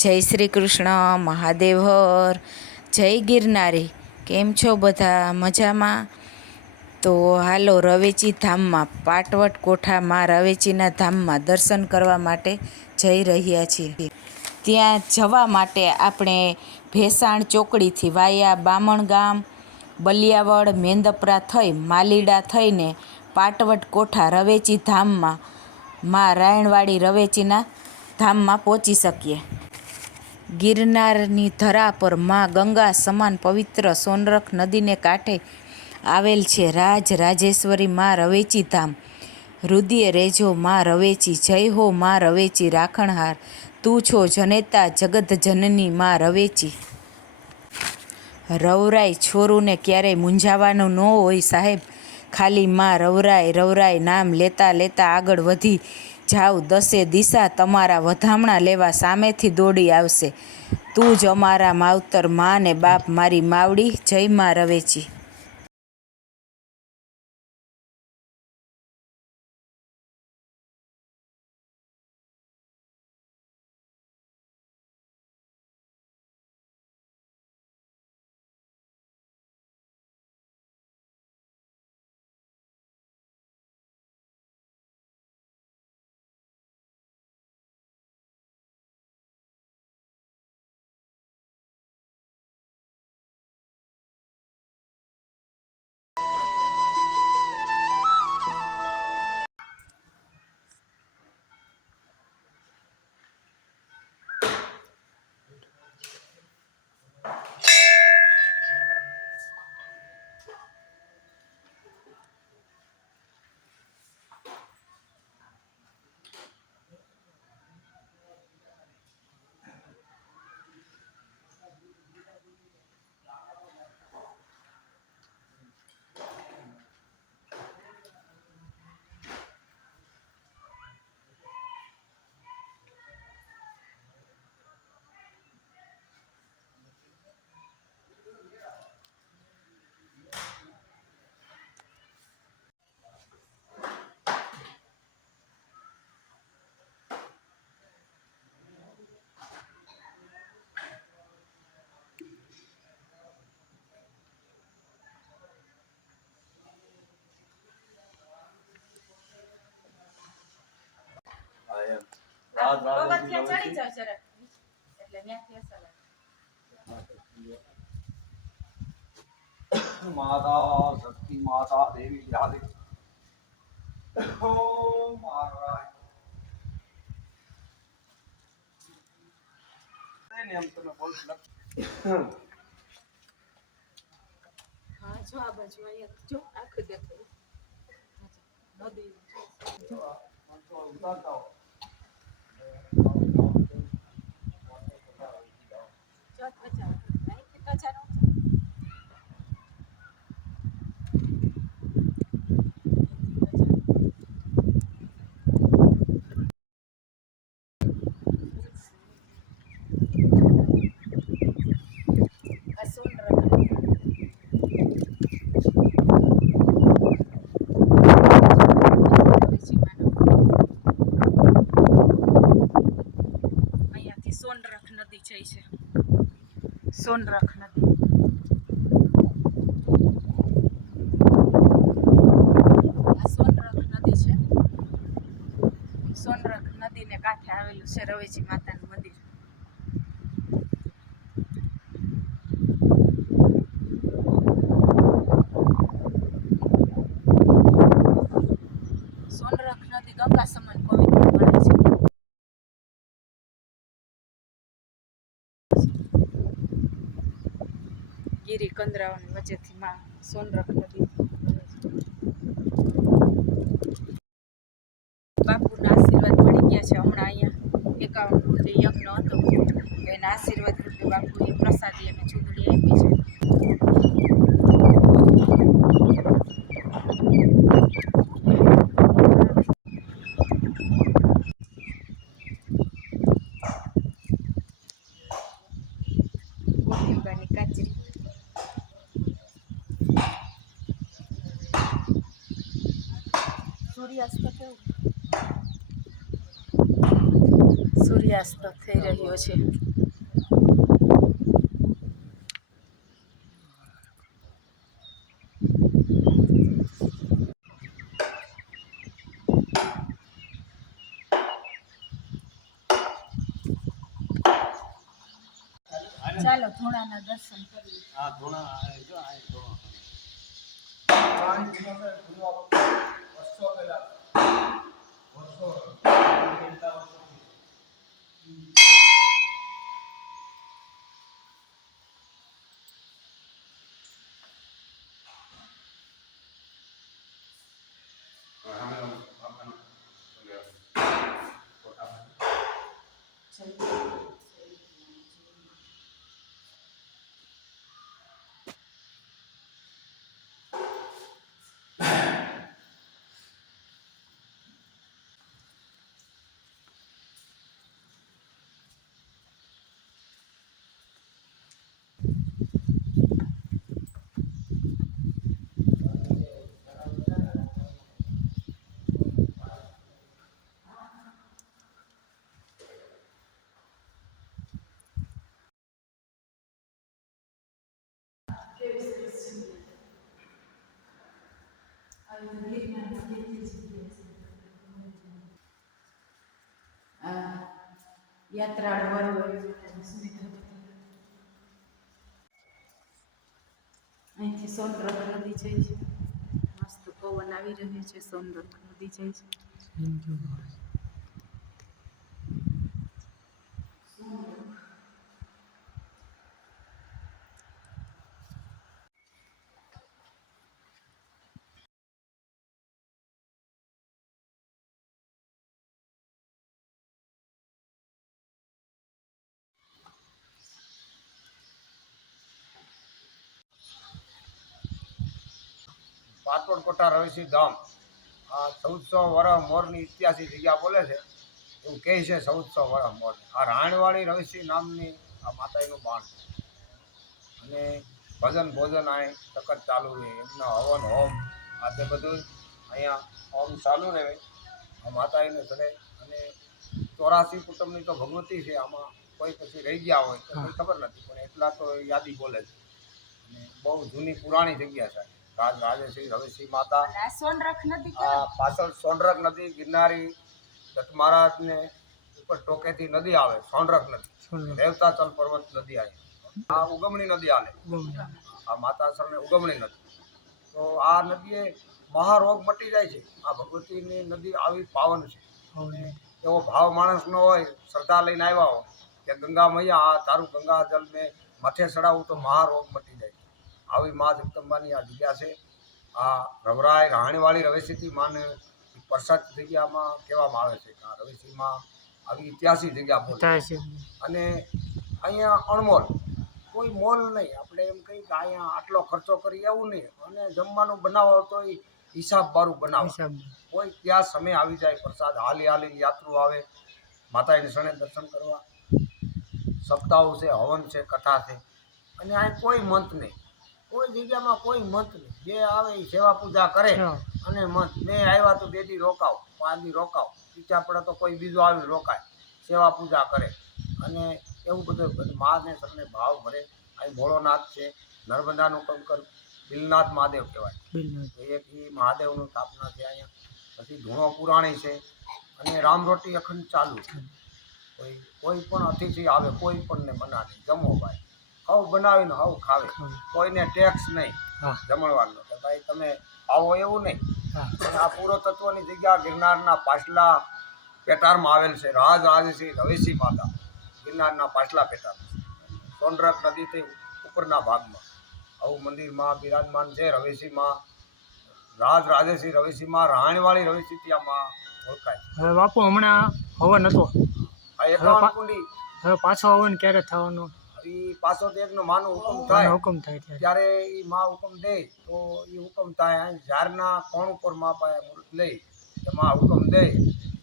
જય શ્રી કૃષ્ણ મહાદેવ હર જય ગિરનારી। કેમ છો બધા? મજામાં? તો હાલો રવેચી ધામમાં પાટવટ કોઠામાં રવેચીના ધામમાં દર્શન કરવા માટે જઈ રહ્યા છીએ। ત્યાં જવા માટે આપણે ભેસાણ ચોકડીથી વાયા બામણગામ, બલિયાવળ, મેંદપરા થઈ માલીડા થઈને પાટવટ કોઠા રવેચી ધામમાં માં રાયણવાડી રવેચીના ધામમાં પહોંચી શકીએ। ગિરનારની ધરા પર માં ગંગા સમાન પવિત્ર સોનરખ નદીને કાંઠે આવેલ છે રાજ રાજેશ્વરી માં રવેચી ધામ। હૃદય રેજો માં રવેચી, જય હો માં રવેચી રાખણહાર, તું છો જનેતા જગત જનની માં રવેચી। રવરાય છોરુંને ક્યારેય મૂંઝાવાનું ન હોય સાહેબ, ખાલી માં રવરાય રવરાય નામ લેતા લેતા આગળ વધી જાવ, દસે દિશા તમારા વધામણા લેવા સામેથી દોડી આવશે। તું જ અમારા માવતર માં ને બાપ મારી માવડી, જય માં રવેચી। माता शक्ति माता देवी आदि ओम महाराज ने हम तुम्हें बोल હા જો આ બાજુ અહીંયા જો આખું દેખાય નદી જો उतारता हो ચાલ બચાવ નહીં કે કચાનો સોનરખ નદી જાય છે, સોનરખ નદી આ સોનરખ નદી છે। સોનરખ નદીને કાંઠે આવેલું છે રવેચી માતાનું મંદિર। સોનરખ નદી ગંગા સમાન પવિત્ર ગણાય છે। ગીરી કંદરાઓની વચ્ચેથી માં સોનરખ નદી બાપુના આશીર્વાદ મળી ગયા છે। હમણાં અહીંયા 51 ફૂટે યજ્ઞ હતો, એના આશીર્વાદ રૂપે બાપુએ પ્રસાદી અને ચૂંદડી આપી છે। કોઠીબાની કાચરી સૂર્યાસ્ત કેવું સૂર્યાસ્ત સૂર્યાસ્ત થઈ રહ્યો છે. ચાલો ધૂણાના દર્શન કરીએ. હા ધોણા જો આ ધોણા પાણી પીનો છે ધોણા વર્ષો પહેલા વર્ષો યાત્રાળુ અહીંથી સોનરખ નદી જાય છે. મસ્ત પવન આવી રહ્યો છે. સોનરખ નદી જાય છે. પાટોડ કોઠા રવેશી ધામ આ 1400 વર્ષ મોરની ઇતિહાસી જગ્યા બોલે છે એવું કહે છે. 1400 વર્ષ મોર આ રાણવાળી રવેશી નામની આ માતાજીનું બાણ છે. અને ભજન ભોજન આ સખત ચાલુ રહે. એમના હવન હોમ આ તે બધું અહીંયા હોમ ચાલુ રહે. આ માતાજીને ચડે. અને 84 કુટુંબની તો ભગવતી છે. આમાં કોઈ પછી રહી ગયા હોય તો કોઈ ખબર નથી, પણ એટલા તો યાદી બોલે છે. અને બહુ જૂની પુરાણી જગ્યા છે. રાજેશ્રી રવેશી માતા આ પાછળ સોનરખ નદી ગિરનારી દત્ત મહારાજને ઉપર ટોકેથી નદી આવે. સોનરખ નદી રેવતાચલ પર્વત નદી આવે. આ ઉગમણી નદી આલે. આ માતાસરને ઉગમણી નદી. તો આ નદીએ મહારોગ મટી જાય છે. આ ભગવતીની નદી આવી પાવન છે. એવો ભાવ માણસનો હોય, શ્રદ્ધા લઈને આવ્યા હોય કે ગંગા મૈયા આ તારું ગંગા જલ મેં માથે ચડાવું તો મહારોગ મટી જાય. આવી મા જગદંબાની આ જગ્યા છે. આ રવરાય રાણીવાળી રવેશીથી માને પ્રસાદ જગ્યામાં કહેવામાં આવે છે કે આ રવેશીમાં આવી ઇતિહાસી જગ્યા બોલે. અને અહીંયા અણમોલ કોઈ મોલ નહીં. આપણે એમ કહીએ કે અહીંયા આટલો ખર્ચો કરી એવું નહીં. અને જમવાનું બનાવો તો એ હિસાબ બારું બનાવો. કોઈ ત્યાં સમય આવી જાય પ્રસાદ હાલી હાલી યાત્રુ આવે માતાજીને શરણે દર્શન કરવા. સપ્તાહ છે, હવન છે, કથા છે. અને અહીં કોઈ મંત નહીં. કોઈ જગ્યામાં કોઈ મંત નહીં. જે આવે એ સેવા પૂજા કરે અને મંત મેં આવ્યા તો 2 દી રોકાવ, 5 દી રોકાવ, ઈચ્છા પડે તો કોઈ બીજું આવી રોકાય, સેવા પૂજા કરે. અને એવું બધું માને તમને ભાવ ભરે. અહીં ભોળોનાથ છે, નર્મદાનું કંકર બિલનાથ મહાદેવ કહેવાય. તો એક એ મહાદેવનું સ્થાપના છે અહીંયા. પછી ધૂણો પુરાણી છે. અને રામરોટી અખંડ ચાલુ છે. કોઈ પણ અતિથિ આવે કોઈ પણને મના નહીં. જમો ભાઈ, હવ બનાવીને હવ ખાવે. કોઈને ટેક્સ નહીં જમણવાનો કે ભાઈ તમે આવો એવું નહીં. આ પૂરો તત્વની જગ્યા ગિરનારના પાછલા પેટારમાં આવેલ છે. રાજેશ્રી રવેશી માતા ગિરનારના પાછલા પેટારમાં સોનરખ નદીથી ઉપરના ભાગમાં આવું મંદિરમાં બિરાજમાન છે. રવેશીમાં રાજેશ્રી રવેશીમાં રાણીવાળી રવેશી ત્યાંમાં ઓળખાય. હવે બાપુ હમણાં હવન હતો, આ 51 કુંડી હવે પાછો હવન ક્યારે થવાનો? પાછો તો એકનો માનો હુકમ થાય ત્યારે એ માં હુકમ દે તો એ હુકમ થાય. ઝાડના કોણ ઉપર માં પાસે મૃત લઈ એમાં હુકમ દે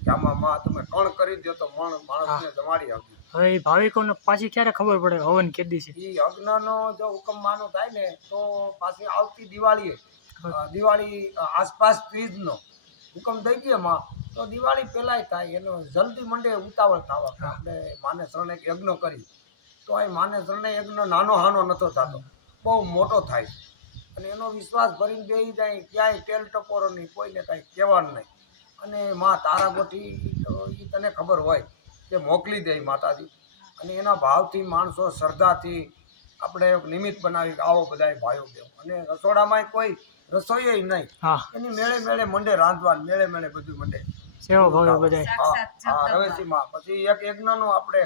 કે આમાં માં તમે કણ કરી દો તો માણસને જમાડી આપી. હવે એ ભાવિકોને પાછી ક્યારે ખબર પડે હવન કેદી છે? એ યજ્ઞનો જો હુકમ માનો થાય ને તો પાછી આવતી દિવાળી આસપાસ ત્રીજનો હુકમ દઈ દે માં તો દિવાળી પહેલાંય થાય એનો જલ્દી મંડે ઉતાવળ થવા કે આપણે માને શરણે એક યજ્ઞ કરી તો આ માને શરણે યજ્ઞ નાનો હાનો નહોતો થતો, બહુ મોટો થાય અને એનો વિશ્વાસ ભરીને બેસી જાય, ક્યાંય તેલ ટપોરો નહીં, કોઈને કાંઈ કહેવાનું નહીં. અને માં તારાગોઠી તો એ તને ખબર હોય કે મોકલી દે માતાજી, અને એના ભાવથી માણસો શ્રદ્ધાથી આપણે નિમિત્ત બનાવી આવો બધા ભાઈઓ બેન, અને રસોડામાં કોઈ રસોઈ નહીં, હા એની મેળે મેળે મંડે રાંધવાનું, મેળે મેળે બધું મંડે. સેવા ભાવે બધાય. હા રવેશીમાં પછી એક યજ્ઞનું આપણે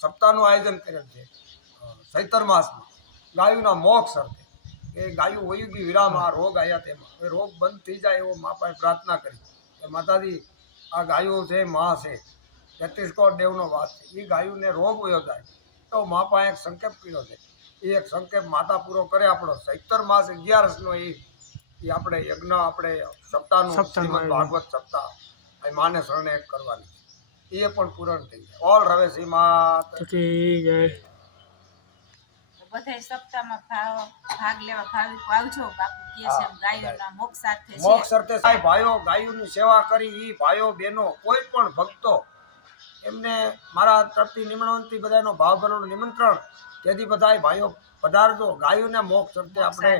સપ્તાહનું આયોજન કરેલ છે ચૈતર માસમાં ગાયુંના મોક્ષ અર્થે, કે ગાયું વયું ગયું વિરામ, આ રોગ આવ્યા તેમાં હવે રોગ બંધ થઈ જાય એવો મા પાસે પ્રાર્થના કરી કે માતાજી આ ગાયું છે મા છે, 33 કરોડ દેવનો વાસ છે, એ ગાયુંને રોગ વયો જાય તો મા પાસે એક સંકેપ કર્યો છે. એ એક સંકેપ માતા પૂરો કરે આપણો ચૈતર માસ 11નો એ આપણે યજ્ઞ આપણે સપ્તાહનું શ્રીમદ ભાગવત સપ્તાહ એ માને શરણે એક કરવાની, એ પણ પૂરણ થઈ જાય. ઓલ રવેશીમાં જય. બધાય સપ્તાહમાં ભાગ લેવા ભાવિકો આવજો. બાપુ કહે છે એમ ગાયોના મોક્ષાર્થે છે. મોક્ષ અર્થે સાહેબ ભાઈઓ ગાયોની સેવા કરી, એ ભાઈઓ બહેનો કોઈ પણ ભક્તો એમને મારા તરફથી નિમણનથી બધાનો ભાવ ભરેલું નિમંત્રણ, તેથી બધા ભાઈઓ પધારજો. ગાયોને મોક્ષ અર્થે આપણે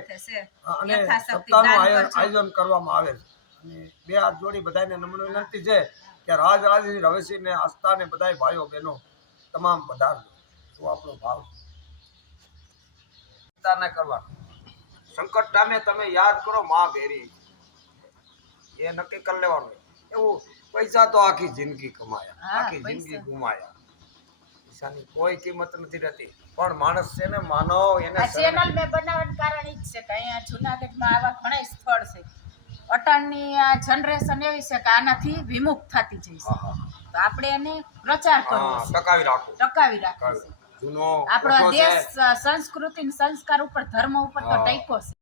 અને સપ્તાહનું આયોજન કરવામાં આવે છે. અને બે હાથ જોડી બધાને નમ્ર વિનંતી છે કે રાજ રવેશીને આસ્થાને બધા ભાઈઓ બહેનો તમામ પધારજો. તો આપણો ભાવ ન કરવાનો, સંકટ ટાઈમે તમે યાદ કરો માં ભેરી, એ નક્કી કરી લેવાનું. એવું પૈસા તો આખી જિંદગી કમાયા, આખી જિંદગી ગુમાયા, પૈસાની કોઈ કિંમત નથી રહેતી. પણ માણસ છે ને માનવ એને ચેનલ મેં બનાવવાનું કારણ ઈ જ છે કે અહીંયા જુનાગઢમાં આવા ઘણા સ્થળ છે. અટાણની આ જનરેશન એવી છે કે આનાથી વિમુખ થતી જઈશે, તો આપણે એને પ્રચાર કરવો છે, ટકાવી રાખો, ટકાવી રાખવો છે. જૂનો આપણો દેશ સંસ્કૃતિ અને સંસ્કાર ઉપર, ધર્મ ઉપર તો ટેકો છે.